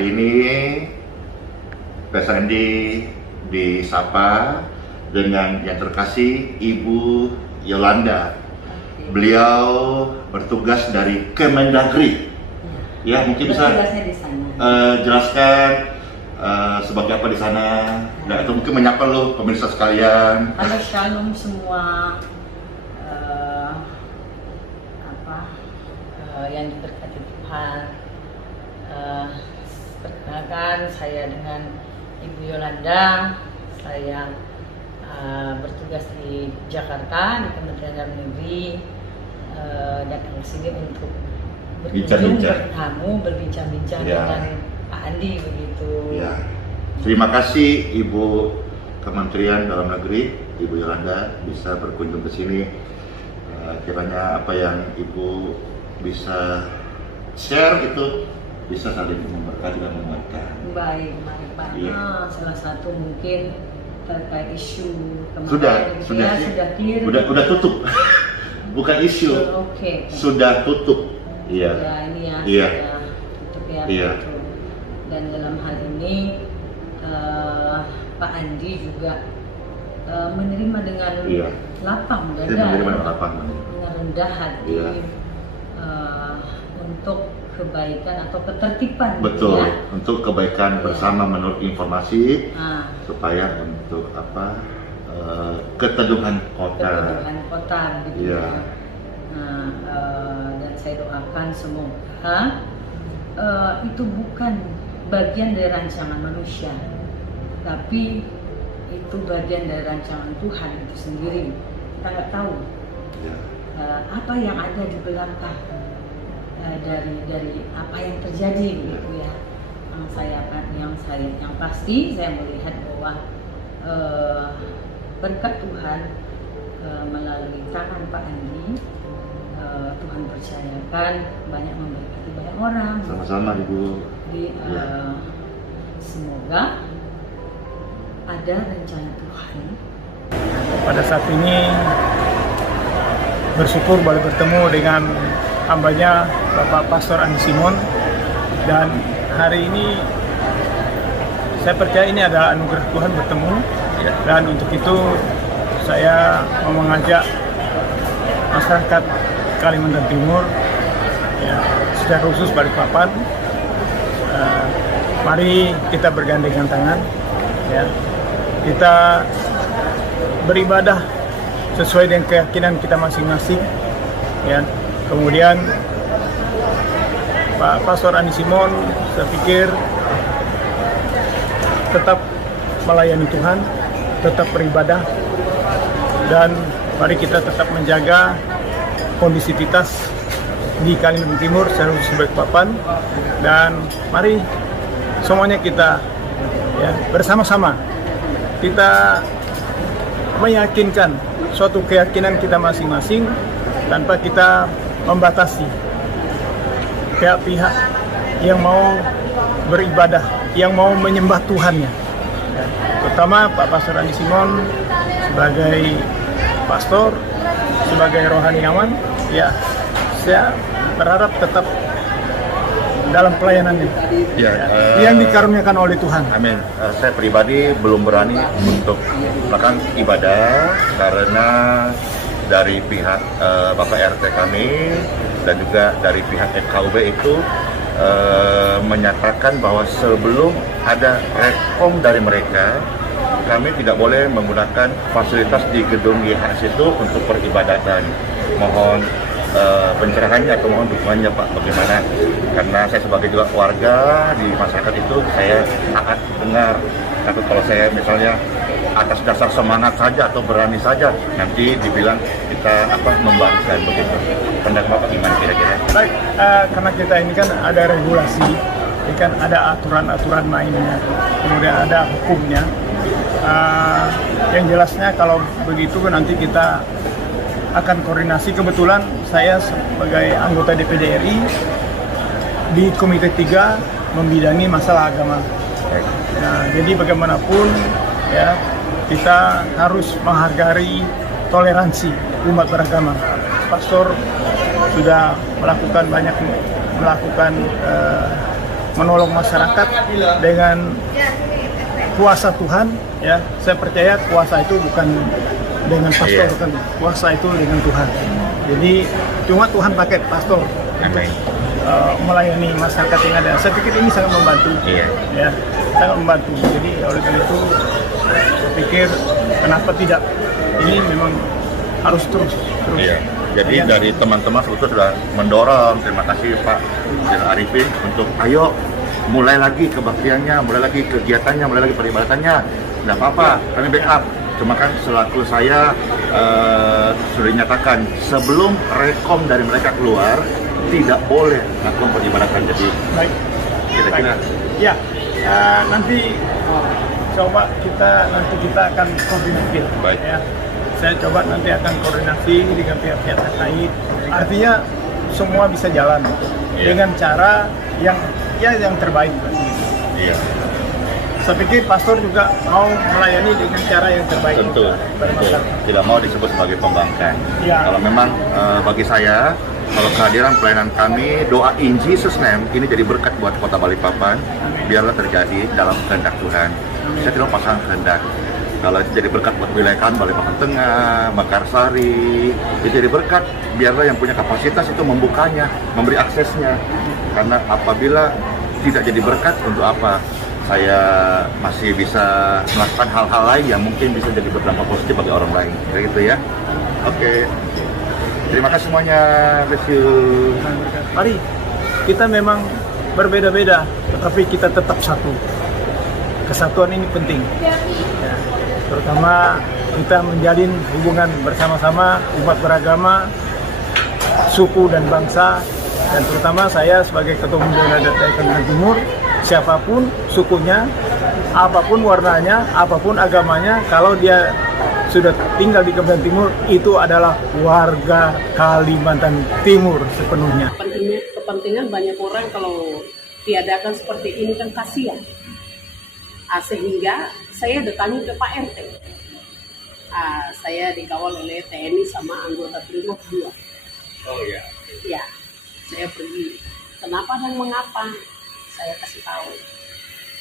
hari ini Pastor Andi disapa dengan yang terkasih Ibu Yolanda. Beliau bertugas dari Kemendagri. Ya, mungkin bisa jelaskan sebagai apa di sana. Nah, itu mungkin menyapa lo pemirsa sekalian. Halo, shalom semua. Yang diberkati Tuhan. Perkenalkan, saya dengan Ibu Yolanda. Saya bertugas di Jakarta di Kementerian Dalam Negeri, datang ke sini untuk berbincang-bincang dengan Pak Andi begitu. Ya. Terima kasih Ibu Kementerian Dalam Negeri, Ibu Yolanda bisa berkunjung ke sini. Kiranya apa yang Ibu bisa share itu bisa saling memberkati dan menguatkan. Baik Pak. Ya. Salah satu mungkin terkait isu sudah clear. Udah tutup. Bukan isu. Oke. Sudah tutup. Iya. Ya, ini ya. Iya. Sudah tutup ya. Iya. Betul. Dan dalam hal ini Pak Andi juga menerima dengan lapang dada. Dengan rendah hati. Iya. Untuk kebaikan atau ketertiban. Betul, ya? untuk kebaikan bersama menurut informasi supaya untuk keteduhan kota. Gitu ya. Dan saya doakan semoga itu bukan bagian dari rancangan manusia, tapi itu bagian dari rancangan Tuhan itu sendiri. Kita nggak tahu apa yang ada di belakang dari apa yang terjadi gitu ya. Yang pasti saya melihat bahwa berkat Tuhan melalui tangan Pak Andi, Tuhan percayakan banyak memberkati banyak orang. Sama-sama Ibu. Semoga ada rencana Tuhan. Pada saat ini bersyukur boleh bertemu dengan hambanya Bapak Pastor Andi Simon, dan hari ini saya percaya ini adalah anugerah Tuhan bertemu, dan untuk itu saya mau mengajak masyarakat Kalimantan Timur, secara khusus Balikpapan, mari kita bergandengan tangan, kita beribadah sesuai dengan keyakinan kita masing-masing. Kemudian Pak Pastor Andi Simon, saya pikir tetap melayani Tuhan, tetap beribadah, dan mari kita tetap menjaga kondisivitas di Kalimantan Timur secara khusus Balikpapan, dan mari semuanya kita bersama-sama kita meyakinkan suatu keyakinan kita masing-masing tanpa kita membatasi pihak-pihak yang mau beribadah, yang mau menyembah Tuhannya. Pertama Pak Pastor Andi Simon sebagai pastor, sebagai rohaniawan, saya berharap tetap dalam pelayanannya yang dikaruniakan oleh Tuhan. Amin. Saya pribadi belum berani untuk melakukan ibadah karena dari pihak Bapak RT kami dan juga dari pihak FKUB itu menyatakan bahwa sebelum ada rekom dari mereka, kami tidak boleh menggunakan fasilitas di gedung YHS itu untuk peribadatan. Mohon pencerahannya atau mohon dukungannya Pak, bagaimana? Karena saya sebagai juga warga di masyarakat itu, saya akan dengar. Tapi kalau saya misalnya atas dasar semangat saja atau berani saja, nanti dibilang kita membanggakan begitu. Pendapat Bapak gimana kira-kira? Baik, karena kita ini kan ada regulasi, ini kan ada aturan-aturan mainnya, kemudian ada hukumnya. Yang jelasnya kalau begitu nanti kita akan koordinasi. Kebetulan saya sebagai anggota DPD RI di Komite 3 membidangi masalah agama. Nah, jadi bagaimanapun kita harus menghargai toleransi umat beragama. Pastor sudah melakukan menolong masyarakat dengan kuasa Tuhan, ya. Saya percaya kuasa itu bukan dengan pastor, Iya. bukan, kuasa itu dengan Tuhan. Jadi cuma Tuhan pakai pastor untuk melayani masyarakat yang ada. Saya pikir ini sangat membantu, Iya. ya, sangat membantu. Jadi oleh karena itu saya pikir kenapa tidak, ini memang harus terus. Iya. Jadi Ya. dari teman-teman sudah mendorong, terima kasih Pak Jenderal Arifin untuk ayo mulai lagi kebaktiannya, mulai lagi kegiatannya, mulai lagi peribadatannya. Nggak apa-apa, kami backup. Cuma kan selaku saya sudah dinyatakan sebelum rekom dari mereka keluar tidak boleh melakukan peribadatan. Jadi Baik. kira-kira Ya, nanti nanti kita akan koordinasi. Baik. Ya. Saya coba nanti akan koordinasi dengan pihak-pihak terkait. Artinya semua bisa jalan Iya. dengan cara yang terbaik. iya. Saya pikir pastor juga mau melayani dengan cara yang terbaik. Tentu, tidak mau disebut sebagai pembangkang. Ya. Kalau memang bagi saya, kalau kehadiran pelayanan kami, doa in Jesus name ini jadi berkat buat Kota Balikpapan. Biarlah terjadi dalam kehendak Tuhan. Saya tidak pasang kehendak. Kalau itu jadi berkat buat wilayah kami, Balikpapan Tengah, Mekarsari, itu jadi berkat. Biarlah yang punya kapasitas itu membukanya, memberi aksesnya. Karena apabila tidak jadi berkat, untuk apa? Saya masih bisa melakukan hal-hal lain yang mungkin bisa jadi berdampak positif bagi orang lain. Kayak gitu ya. Oke. Terima kasih semuanya. Bless you. Mari, kita memang berbeda-beda, tetapi kita tetap satu. Kesatuan ini penting. Ya, terutama kita menjalin hubungan bersama-sama umat beragama, suku dan bangsa, dan terutama saya sebagai Ketua Umum DPRD Kalimantan Timur, siapapun sukunya, apapun warnanya, apapun agamanya, kalau dia sudah tinggal di Kalimantan Timur, itu adalah warga Kalimantan Timur sepenuhnya. Kepentingan banyak orang kalau tiadakan seperti ini kan kasihan. Sehingga saya datangi ke Pak RT. Saya dikawal oleh TNI sama anggota Brimob 2. Oh ya. Ya, saya pergi. Kenapa dan mengapa? Saya kasih tahu.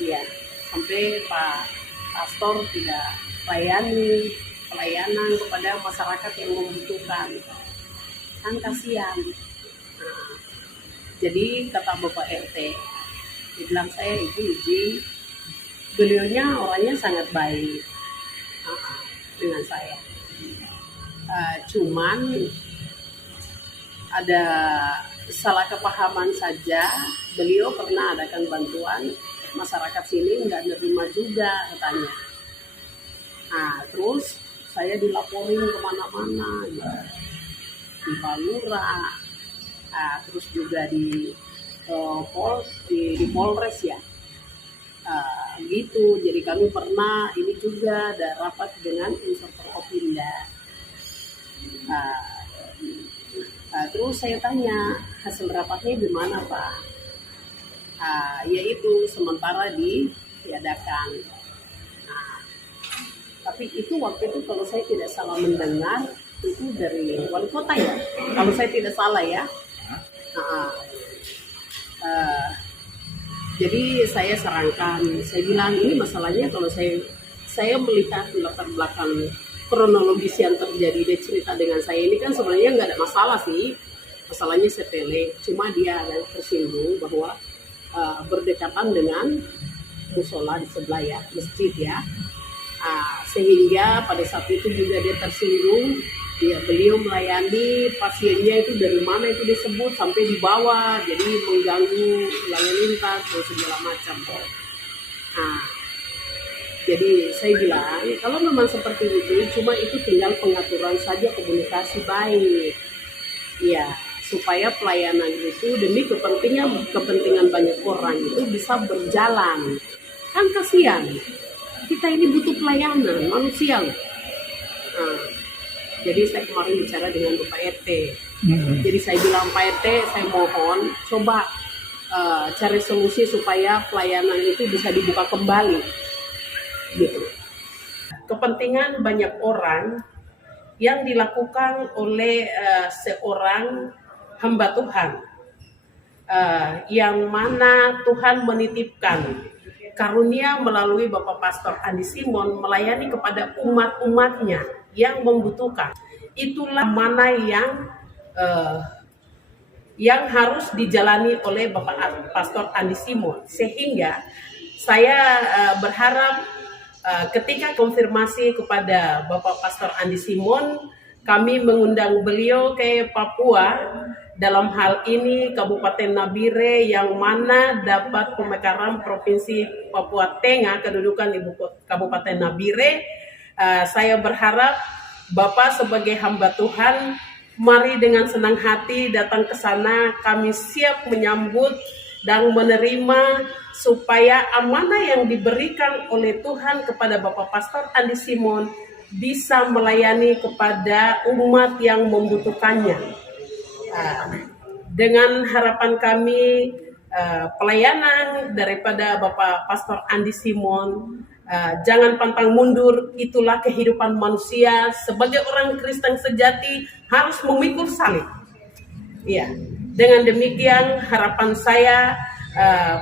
Iya, sampai Pak Pastor tidak pelayanan kepada masyarakat yang membutuhkan. Kan kasihan. Jadi kata Bapak RT, dia bilang saya Ibu izin. Beliaunya orangnya sangat baik dengan saya. Cuman ada salah kepahaman saja. Beliau pernah adakan bantuan, masyarakat sini nggak nerima juga katanya. Terus saya dilaporin kemana-mana, ya. Di Palura, terus juga di Polres ya. Gitu, jadi kami pernah ini juga ada rapat dengan unsur Forkopimda. Terus saya tanya hasil rapatnya gimana Pak? Yaitu sementara diadakan. Tapi itu waktu itu kalau saya tidak salah mendengar itu dari wali kota ya, kalau saya tidak salah ya. Jadi saya sarankan, saya bilang ini masalahnya kalau saya melihat latar belakang kronologis yang terjadi, dia cerita dengan saya ini kan sebenarnya nggak ada masalah sih, masalahnya sepele, cuma dia yang tersinggung bahwa berdekatan dengan musola di sebelah ya, masjid ya, sehingga pada saat itu juga dia tersinggung. Ya, beliau melayani pasiennya itu dari mana itu disebut sampai di bawah, jadi mengganggu lalu lintas dan segala macam. Jadi saya bilang kalau memang seperti itu, cuma itu tinggal pengaturan saja, komunikasi baik, ya, supaya pelayanan itu demi kepentingan banyak orang itu bisa berjalan. Kan kasihan, kita ini butuh pelayanan manusia. Jadi saya kemarin bicara dengan Bapak RT. Jadi saya bilang Pak RT, saya mohon coba cari solusi supaya pelayanan itu bisa dibuka kembali. Gitu. Kepentingan banyak orang yang dilakukan oleh seorang hamba Tuhan. yang mana Tuhan menitipkan karunia melalui Bapak Pastor Andi Simon melayani kepada umat-umatnya yang membutuhkan. Itulah mana yang harus dijalani oleh Bapak Pastor Andi Simon. Sehingga saya berharap ketika konfirmasi kepada Bapak Pastor Andi Simon, kami mengundang beliau ke Papua, dalam hal ini Kabupaten Nabire yang mana dapat pemekaran Provinsi Papua Tengah, kedudukan Ibu Kabupaten Nabire. Saya berharap Bapak sebagai hamba Tuhan, mari dengan senang hati datang ke sana. Kami siap menyambut dan menerima supaya amanah yang diberikan oleh Tuhan kepada Bapak Pastor Andi Simon bisa melayani kepada umat yang membutuhkannya. Dengan harapan kami pelayanan daripada Bapak Pastor Andi Simon, jangan pantang mundur. Itulah kehidupan manusia. Sebagai orang Kristen sejati harus memikul salib. Iya. Dengan demikian harapan saya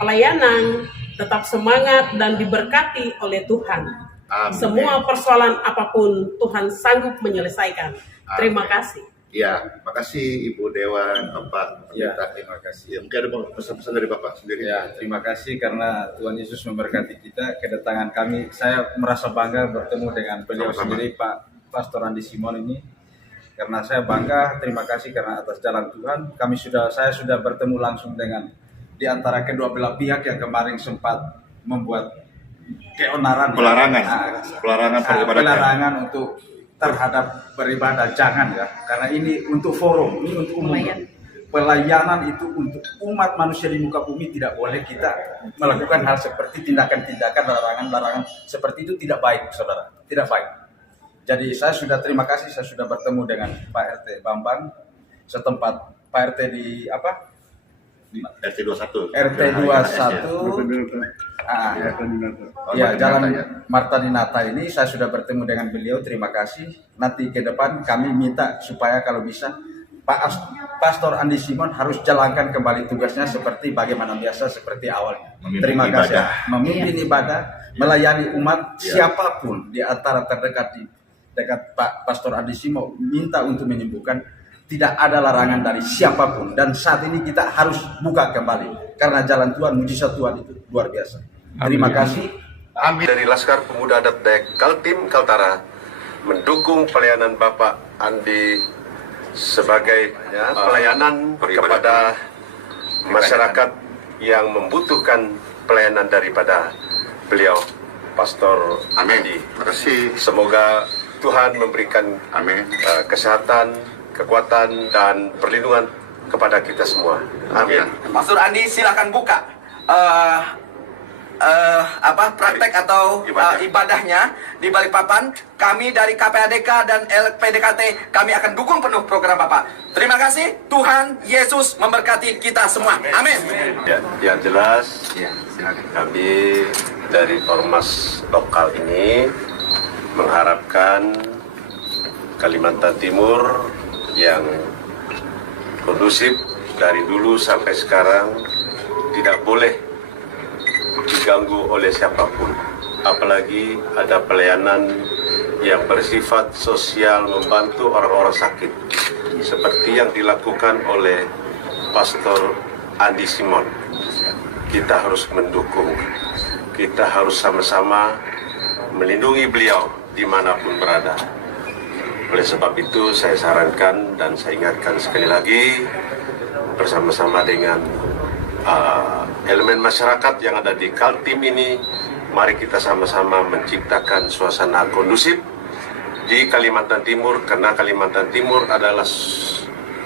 pelayanan tetap semangat dan diberkati oleh Tuhan. Amin. Semua persoalan apapun Tuhan sanggup menyelesaikan. Terima kasih. Ya, makasih Ibu Dewan, Bapak. Ya, terima kasih. Ya, mungkin ada pesan-pesan dari Bapak sendiri. Ya, terima kasih karena Tuhan Yesus memberkati kita. Kedatangan kami, saya merasa bangga bertemu dengan beliau sendiri, Pak Pastor Andi Simon ini. Karena saya bangga, terima kasih karena atas jalan Tuhan. Saya sudah bertemu langsung dengan di antara kedua belah pihak yang kemarin sempat membuat keonaran, pelarangan untuk terhadap beribadah, jangan ya, karena ini untuk forum, ini untuk umum. Pelayanan itu untuk umat manusia di muka bumi, tidak boleh kita melakukan hal seperti tindakan-tindakan larangan seperti itu, tidak baik, saudara, tidak baik. Jadi saya sudah terima kasih, saya sudah bertemu dengan Pak RT Bambang setempat Pak RT di apa? RT 21. RT 21. Ya, Jalan Marta Dinata ini saya sudah bertemu dengan beliau, terima kasih. Nanti ke depan kami minta supaya kalau bisa Pak Pastor Andi Simon harus jalankan kembali tugasnya seperti bagaimana biasa, seperti awalnya. Terima kasih. Memimpin ibadah, melayani umat, siapapun di antara dekat Pak Pastor Andi Simon minta untuk menyembuhkan. Tidak ada larangan dari siapapun, dan saat ini kita harus buka kembali karena jalan Tuhan, mujizat Tuhan itu luar biasa. Terima kasih. Amin. Dari Laskar Pemuda Adat Dayak Kaltim Kaltara mendukung pelayanan Bapak Andi sebagai pelayanan kepada masyarakat yang membutuhkan pelayanan daripada beliau, Pastor Andi. Terima kasih. Semoga Tuhan memberikan kesehatan, kekuatan dan perlindungan kepada kita semua. Amin. Pastor Andi, silakan buka praktek atau ibadahnya di Balikpapan. Kami dari KPADK dan LPDKT kami akan dukung penuh program Bapak. Terima kasih. Tuhan Yesus memberkati kita semua. Amin. Ya, yang jelas kami dari ormas lokal ini mengharapkan Kalimantan Timur yang kondusif dari dulu sampai sekarang tidak boleh diganggu oleh siapapun, apalagi ada pelayanan yang bersifat sosial membantu orang-orang sakit seperti yang dilakukan oleh Pastor Andi Simon. Kita harus mendukung, kita harus sama-sama melindungi beliau dimanapun berada. Oleh sebab itu saya sarankan dan saya ingatkan sekali lagi bersama-sama dengan elemen masyarakat yang ada di Kaltim ini, mari kita sama-sama menciptakan suasana kondusif di Kalimantan Timur, karena Kalimantan Timur adalah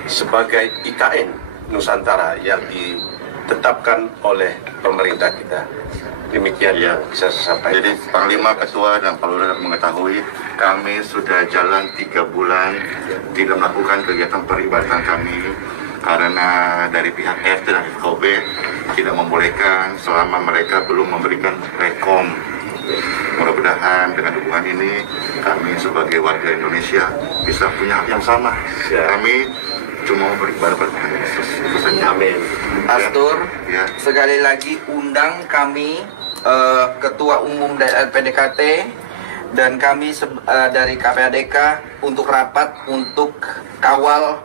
sebagai IKN Nusantara yang ditetapkan oleh pemerintah kita. Demikian yang bisa saya sampaikan. Jadi Panglima, Ketua, dan Pak Lurah mengetahui kami sudah jalan 3 bulan tidak melakukan kegiatan peribadatan kami karena dari pihak RT dan FKB tidak membolehkan selama mereka belum memberikan rekom. Mudah-mudahan dengan dukungan ini kami sebagai warga Indonesia bisa punya hak yang sama. Kami cuma beribadah pada Tuhan Yesus. Itu saja. Amin. Pastor, Ya. sekali lagi undang kami Ketua Umum dari LPDKT dan kami dari KPADK untuk rapat untuk kawal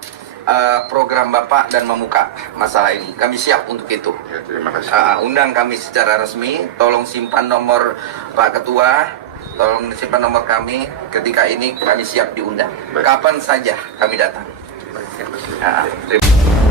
program Bapak dan memuka masalah ini. Kami siap untuk itu. Ya, terima kasih. Undang kami secara resmi. Tolong simpan nomor Pak Ketua. Tolong simpan nomor kami. Ketika ini kami siap diundang. Baik. Kapan saja kami datang. Baik, terima kasih. Terima